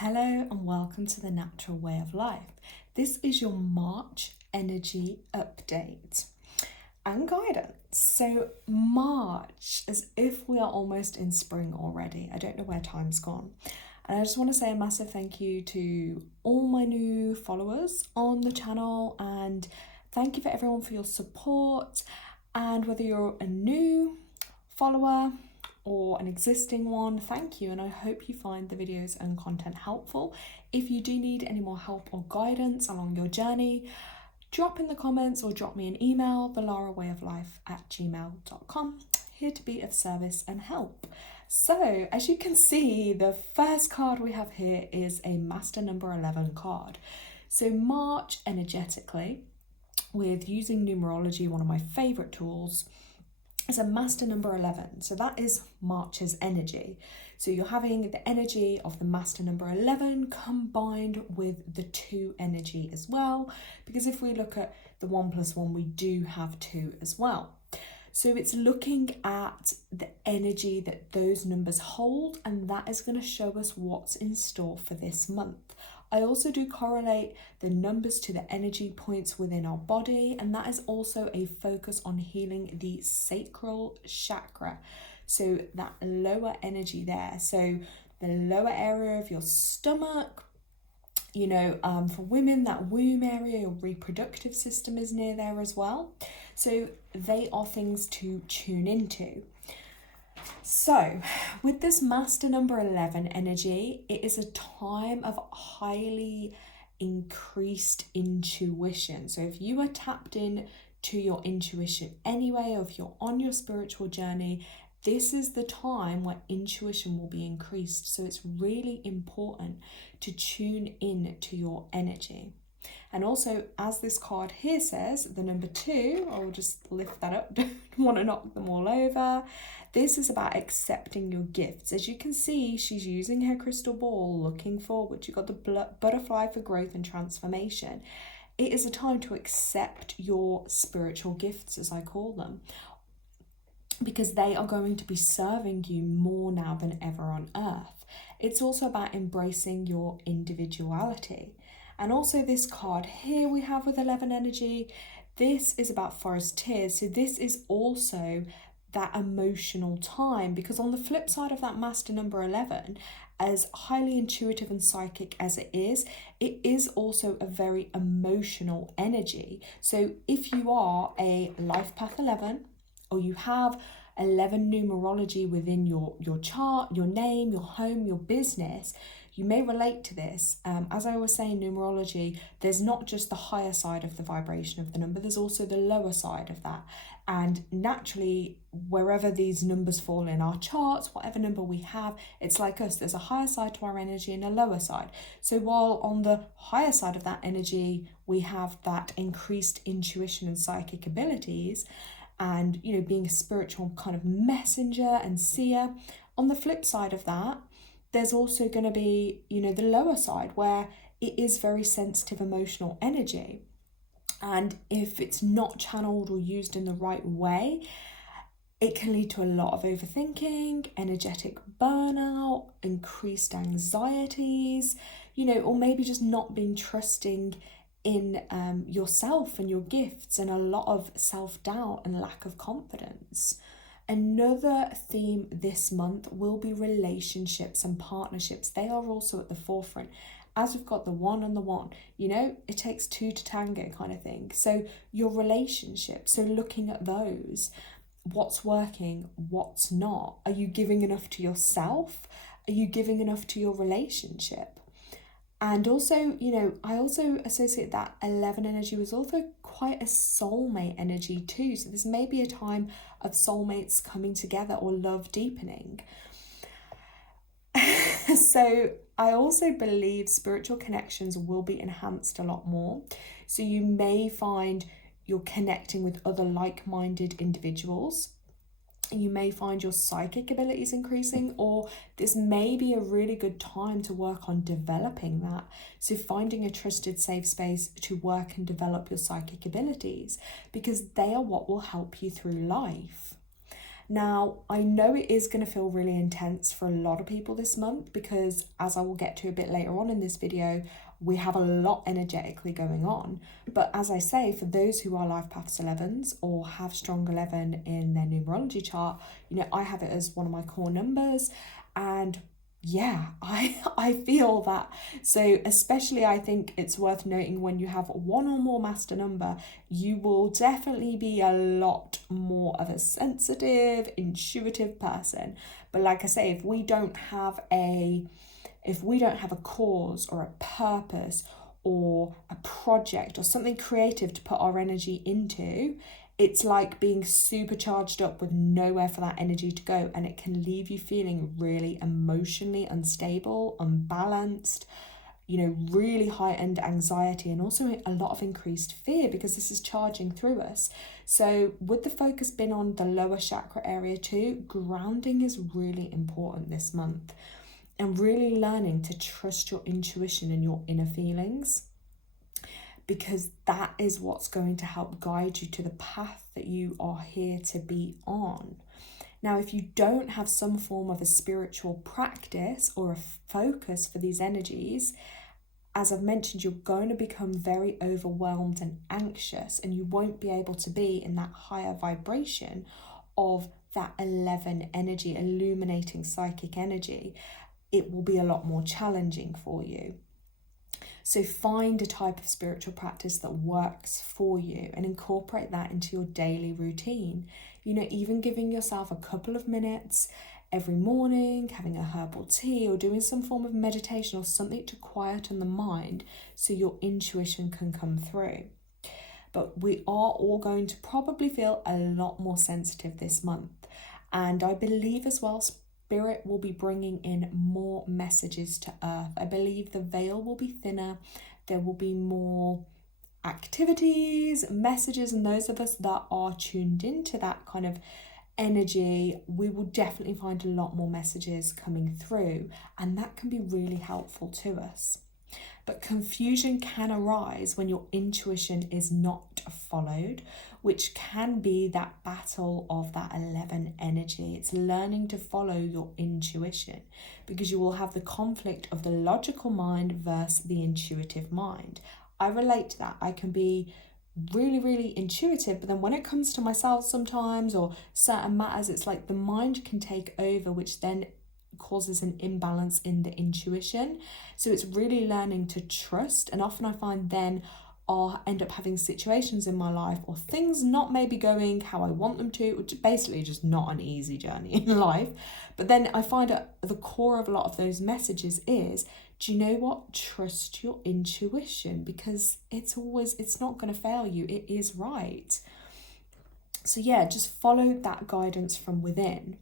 Hello and welcome to the Natural Way of Life. This is your March energy update and guidance. So March, as if we are almost in spring already. I don't know where time's gone. And I just want to say a massive thank you to all my new followers on the channel, and thank you for everyone for your support. And whether you're a new follower or an existing one, thank you, and I hope you find the videos and content helpful. If you do need any more help or guidance along your journey, drop in the comments or drop me an email, thelarawayoflife@gmail.com. Here to be of service and help. So, as you can see, the first card we have here is a Master number 11 card. So March energetically, with using numerology, one of my favourite tools, is a Master number 11. So that is March's energy. So you're having the energy of the Master number 11 combined with the 2 energy as well, because if we look at the 1 + 1, we do have 2 as well. So it's looking at the energy that those numbers hold, and that is going to show us what's in store for this month. I also do correlate the numbers to the energy points within our body, and that is also a focus on healing the sacral chakra. So that lower energy there. So the lower area of your stomach, for women, that womb area, your reproductive system is near there as well. So they are things to tune into. So, with this Master number 11 energy, it is a time of highly increased intuition. So, if you are tapped in to your intuition anyway, or if you're on your spiritual journey, this is the time where intuition will be increased. So, it's really important to tune in to your energy. And also, as this card here says, the number 2, I'll just lift that up, don't want to knock them all over. This is about accepting your gifts. As you can see, she's using her crystal ball, looking forward. You've got the butterfly for growth and transformation. It is a time to accept your spiritual gifts, as I call them, because they are going to be serving you more now than ever on earth. It's also about embracing your individuality. And also this card here we have with 11 energy, this is about forest tears. So this is also that emotional time, because on the flip side of that Master number 11, as highly intuitive and psychic as it is also a very emotional energy. So if you are a life path 11, or you have 11 numerology within your chart, your name, your home, your business, you may relate to this. As I was saying, numerology, there's not just the higher side of the vibration of the number, there's also the lower side of that. And naturally, wherever these numbers fall in our charts, whatever number we have, it's like us, there's a higher side to our energy and a lower side. So while on the higher side of that energy, we have that increased intuition and psychic abilities, and being a spiritual kind of messenger and seer, on the flip side of that, there's also going to be the lower side, where it is very sensitive emotional energy, and if it's not channeled or used in the right way, it can lead to a lot of overthinking, energetic burnout, increased anxieties, or maybe just not being trusting in yourself and your gifts, and a lot of self-doubt and lack of confidence. Another theme this month will be relationships and partnerships. They are also at the forefront. As we've got the 1 and the 1, it takes 2 to tango kind of thing. So your relationships, so looking at those, what's working, what's not. Are you giving enough to yourself? Are you giving enough to your relationship? And also, I also associate that 11 energy was also quite a soulmate energy too. So this may be a time of soulmates coming together or love deepening. So I also believe spiritual connections will be enhanced a lot more. So you may find you're connecting with other like-minded individuals. You may find your psychic abilities increasing, or this may be a really good time to work on developing that. So finding a trusted safe space to work and develop your psychic abilities, because they are what will help you through life. Now, I know it is going to feel really intense for a lot of people this month because, as I will get to a bit later on in this video, we have a lot energetically going on. But as I say, for those who are Life Paths 11s or have strong 11 in their numerology chart, I have it as one of my core numbers. And yeah, I feel that. So especially I think it's worth noting when you have one or more master number, you will definitely be a lot more of a sensitive, intuitive person. But like I say, if we don't have a cause or a purpose or a project or something creative to put our energy into, it's like being super charged up with nowhere for that energy to go, and it can leave you feeling really emotionally unstable, unbalanced, really heightened anxiety, and also a lot of increased fear because this is charging through us. So with the focus being on the lower chakra area too, grounding is really important this month, and really learning to trust your intuition and your inner feelings, because that is what's going to help guide you to the path that you are here to be on. Now, if you don't have some form of a spiritual practice or a focus for these energies, as I've mentioned, you're going to become very overwhelmed and anxious, and you won't be able to be in that higher vibration of that 11 energy, illuminating psychic energy. It will be a lot more challenging for you. So find a type of spiritual practice that works for you and incorporate that into your daily routine. Even giving yourself a couple of minutes every morning, having a herbal tea or doing some form of meditation or something to quieten the mind so your intuition can come through. But we are all going to probably feel a lot more sensitive this month. And I believe as well, Spirit will be bringing in more messages to Earth. I believe the veil will be thinner. There will be more activities, messages, and those of us that are tuned into that kind of energy, we will definitely find a lot more messages coming through, and that can be really helpful to us. But confusion can arise when your intuition is not followed, which can be that battle of that 11 energy. It's learning to follow your intuition, because you will have the conflict of the logical mind versus the intuitive mind. I relate to that. I can be really, really intuitive, but then when it comes to myself sometimes or certain matters, it's like the mind can take over, which then causes an imbalance in the intuition. So it's really learning to trust, and often I find then I'll end up having situations in my life or things not maybe going how I want them to, which is basically just not an easy journey in life. But then I find at the core of a lot of those messages is, do you know what? Trust your intuition, because it's not going to fail you. It is right. So yeah, just follow that guidance from within.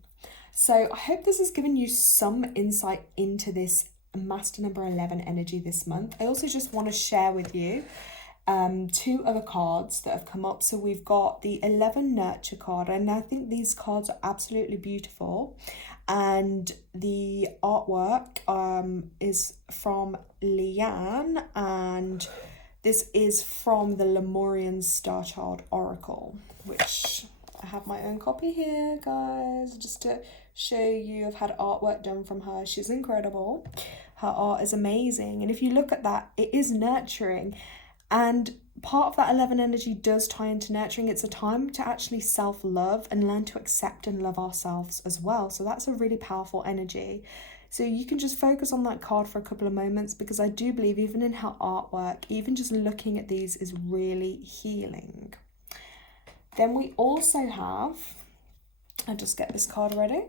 So I hope this has given you some insight into this master number 11 energy this month. I also just want to share with you two other cards that have come up. So we've got the 11 Nurture card, and I think these cards are absolutely beautiful. And the artwork is from Leanne, and this is from the Lemurian Star Child Oracle, which I have my own copy here, guys, just to show you. I've had artwork done from her. She's incredible. Her art is amazing. And if you look at that, it is nurturing. And part of that 11 energy does tie into nurturing. It's a time to actually self-love and learn to accept and love ourselves as well. So that's a really powerful energy. So you can just focus on that card for a couple of moments, because I do believe even in her artwork, even just looking at these is really healing. Then we also have, I'll just get this card ready.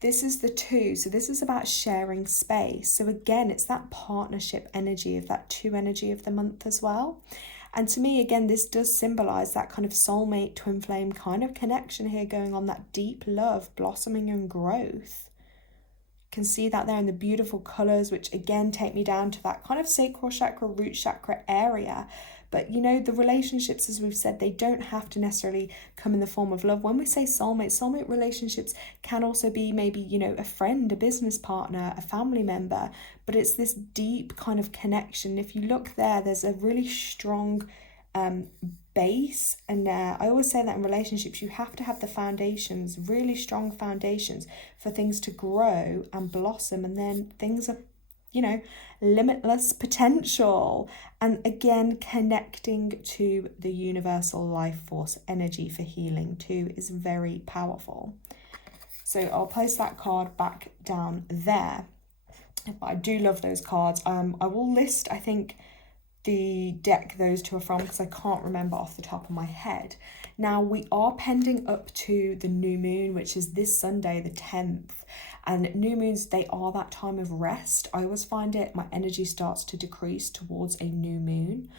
This is the 2, so this is about sharing space. So again, it's that partnership energy of that 2 energy of the month as well. And to me, again, this does symbolize that kind of soulmate, twin flame kind of connection here going on, that deep love, blossoming and growth. You can see that there in the beautiful colors, which again take me down to that kind of sacral chakra, root chakra area. But the relationships, as we've said, they don't have to necessarily come in the form of love. When we say soulmate relationships can also be maybe, a friend, a business partner, a family member, but it's this deep kind of connection. If you look there, there's a really strong base, and I always say that in relationships you have to have the foundations, really strong foundations, for things to grow and blossom, and then things are, you know, limitless potential. And again, connecting to the universal life force energy for healing too is very powerful. So I'll place that card back down there. But I do love those cards. I will list, I think, the deck those two are from, because I can't remember off the top of my head. Now, we are pending up to the new moon, which is this Sunday, the 10th. And new moons, they are that time of rest. I always find it, my energy starts to decrease towards a new moon.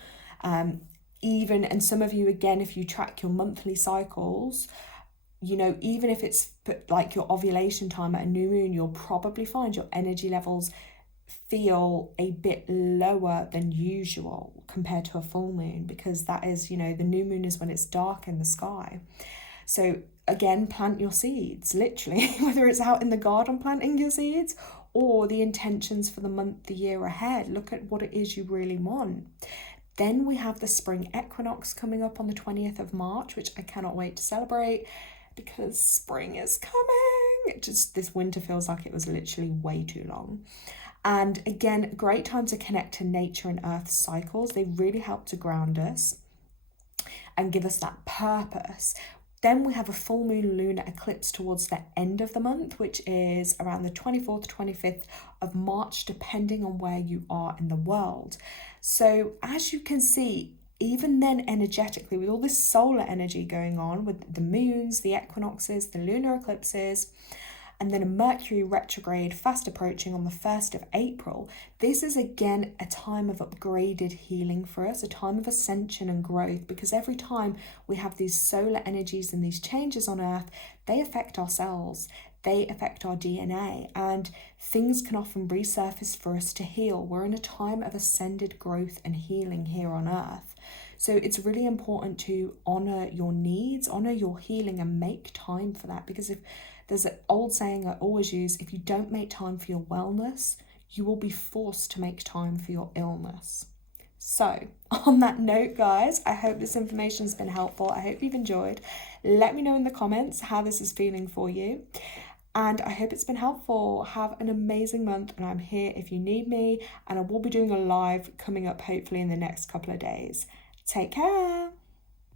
And some of you, again, if you track your monthly cycles, you know, even if it's like your ovulation time at a new moon, you'll probably find your energy levels feel a bit lower than usual compared to a full moon, because that is, you know, the new moon is when it's dark in the sky. So again, plant your seeds, literally, whether it's out in the garden planting your seeds or the intentions for the month, the year ahead. Look at what it is you really want. Then we have the spring equinox coming up on the 20th of March, which I cannot wait to celebrate, because spring is coming. Just this winter feels like it was literally way too long. And again, great time to connect to nature and earth cycles. They really help to ground us and give us that purpose. Then we have a full moon lunar eclipse towards the end of the month, which is around the 24th, 25th of March, depending on where you are in the world. So as you can see, even then energetically, with all this solar energy going on, with the moons, the equinoxes, the lunar eclipses, and then a Mercury retrograde fast approaching on the 1st of April, this is again a time of upgraded healing for us, a time of ascension and growth, because every time we have these solar energies and these changes on Earth, they affect our cells, they affect our DNA, and things can often resurface for us to heal. We're in a time of ascended growth and healing here on Earth. So it's really important to honor your needs, honor your healing, and make time for that, because if there's an old saying I always use, if you don't make time for your wellness, you will be forced to make time for your illness. So on that note, guys, I hope this information has been helpful. I hope you've enjoyed. Let me know in the comments how this is feeling for you. And I hope it's been helpful. Have an amazing month, and I'm here if you need me. And I will be doing a live coming up hopefully in the next couple of days. Take care.